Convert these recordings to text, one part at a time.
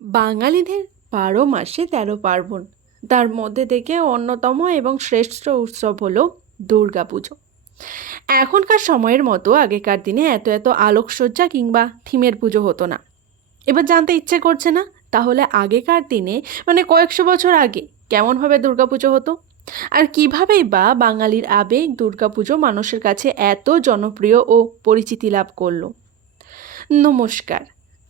বাঙালিদের বারো মাসে তেরো পার্বণ। তার মধ্যে থেকে অন্যতম এবং শ্রেষ্ঠ উৎসব হলো দুর্গা পুজো। এখনকার সময়ের মতো আগেকার দিনে এত এত আলোকসজ্জা কিংবা থিমের পুজো হতো না। এবার জানতে ইচ্ছে করছে না, তাহলে আগেকার দিনে মানে কয়েকশো বছর আগে, কেমনভাবে দুর্গাপুজো হতো? আর কীভাবেই বা বাঙালির আবেগ দুর্গাপুজো মানুষের কাছে এত জনপ্রিয় ও পরিচিতি লাভ করল? নমস্কার,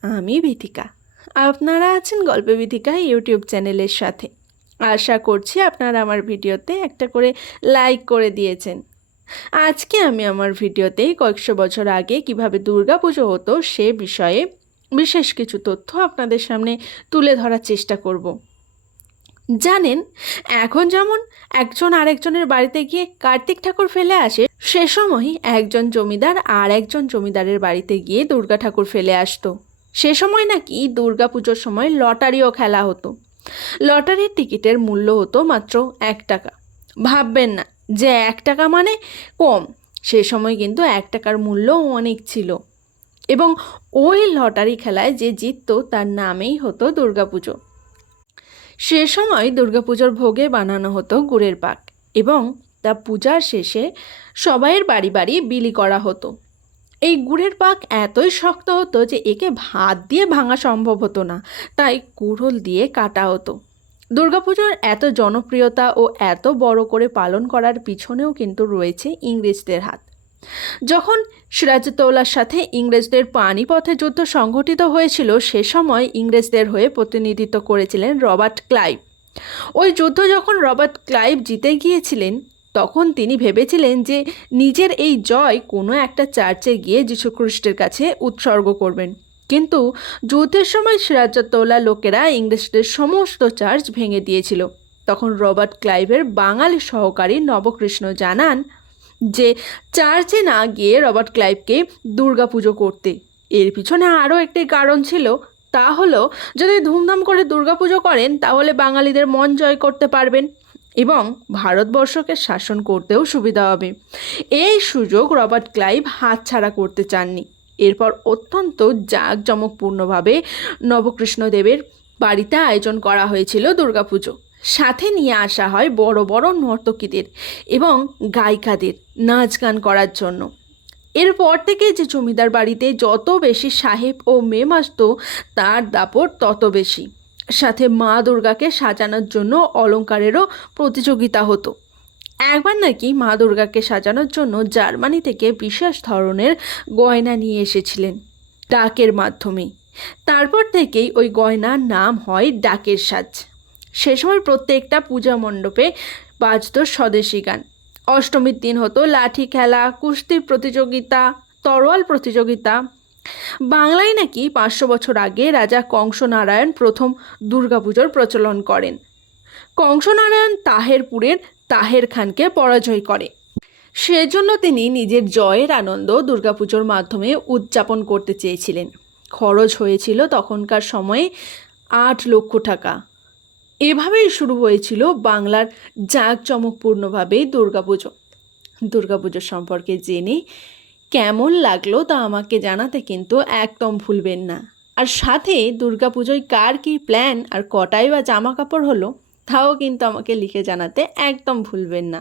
আমি বিথিকা আপনারা আছেন গল্প বিথিকা ইউটিউব চ্যানেলের সাথে। আশা করছি আপনারা আমার ভিডিওতে একটা করে লাইক করে দিয়েছেন। আজকে আমি আমার ভিডিওতে কয়েকশো বছর আগে কীভাবে দুর্গাপুজো হতো সে বিষয়ে বিশেষ কিছু তথ্য আপনাদের সামনে তুলে ধরার চেষ্টা করব। জানেন, এখন যেমন একজন আরেকজনের বাড়িতে গিয়ে কার্তিক ঠাকুর ফেলে আসে, সে সময় একজন জমিদার আর একজন জমিদারের বাড়িতে গিয়ে দুর্গা ঠাকুর ফেলে আসতো। সে সময় নাকি দুর্গা পুজোর সময় লটারিও খেলা হতো। লটারির টিকিটের মূল্য হতো মাত্র এক টাকা। ভাববেন না, যে এক টাকা মানে কম, সে সময় কিন্তু এক টাকার মূল্য অনেক ছিল। এবং ওই লটারি খেলায় যে জিততো তার নামেই হতো দুর্গাপুজো। সে সময় দুর্গাপুজোর ভোগে বানানো হতো গুড়ের পাক এবং তা পূজার শেষে সবাইয়ের বাড়ি বাড়ি বিলি করা হতো। এই গুড়ের পাক এতই শক্ত হতো যে একে ভাত দিয়ে ভাঙা সম্ভব হতো না, তাই কুড়োল দিয়ে কাটা হতো। দুর্গাপুজোর এত জনপ্রিয়তা ও এত বড় করে পালন করার পিছনেও কিন্তু রয়েছে ইংরেজদের হাত। যখন সিরাজউদ্দৌলার সাথে ইংরেজদের পানিপথে যুদ্ধ সংঘটিত হয়েছিল, সে সময় ইংরেজদের হয়ে প্রতিনিধিত্ব করেছিলেন রবার্ট ক্লাইভ। ওই যুদ্ধ যখন রবার্ট ক্লাইভ জিতে গিয়েছিলেন তখন তিনি ভেবেছিলেন যে নিজের এই জয় কোনো একটা চার্চে গিয়ে যীশুখ্রিস্টের কাছে উৎসর্গ করবেন। কিন্তু যুদ্ধের সময় সিরাজউদ্দৌলা লোকেরা ইংরেজদের সমস্ত চার্চ ভেঙে দিয়েছিল। তখন রবার্ট ক্লাইভের বাঙালি সহকারী নবকৃষ্ণ জানান যে চার্চে না গিয়ে রবার্ট ক্লাইভকে দুর্গাপুজো করতে। এর পিছনে আরও একটি কারণ ছিল, তা হলো যদি ধুমধাম করে দুর্গাপুজো করেন, তাহলে বাঙালিদের মন জয় করতে পারবেন। এবং ভারতবর্ষকে শাসন করতেও সুবিধা হবে। এই সুযোগ রবার্ট ক্লাইভ হাতছাড়া করতে চাননি। এরপর অত্যন্ত জাঁকজমকপূর্ণভাবে নবকৃষ্ণদেবের বাড়িতে আয়োজন করা হয়েছিল দুর্গাপুজো। সাথে নিয়ে আসা হয় বড় বড় নর্তকীদের এবং গায়িকাদের নাচ গান করার জন্য। এরপর থেকে যে জমিদার বাড়িতে যত বেশি সাহেব ও মেম আসতো, তার দাপট তত বেশি। সাথে মা দুর্গাকে সাজানোর জন্য অলংকারেরও প্রতিযোগিতা হতো। একবার নাকি মা দুর্গাকে সাজানোর জন্য জার্মানি থেকে বিশেষ ধরনের গয়না নিয়ে এসেছিলেন ডাকের মাধ্যমে। তারপর থেকেই ওই গয়নার নাম হয় ডাকের সাজ। সে সময় প্রত্যেকটা পূজা মণ্ডপে বাজত স্বদেশী গান। অষ্টমীর দিন হতো লাঠি খেলা, কুস্তির প্রতিযোগিতা, তরোয়াল প্রতিযোগিতা বাংলায় নাকি পাঁচশো বছর আগে রাজা কংসনারায়ণ প্রথম দুর্গাপুজোর প্রচলন করেন। কংসনারায়ণ তাহেরপুরের তাহের খানকে পরাজয় করে। সেজন্য তিনি নিজের জয়ের আনন্দ দুর্গাপুজোর মাধ্যমে উদযাপন করতে চেয়েছিলেন। খরচ হয়েছিল তখনকার সময়ে আট লক্ষ টাকা। এভাবেই শুরু হয়েছিল বাংলার জাঁকজমকপূর্ণভাবে দুর্গাপুজো। দুর্গাপুজো সম্পর্কে জেনে কেমন লাগল তা আমাকে জানাতে কিন্তু একদম ভুলবেন না। আর সাথে দুর্গাপুজোয় কার কী প্ল্যান আর কটাই বা জামা কাপড় হলো, তাও কিন্তু আমাকে লিখে জানাতে একদম ভুলবেন না।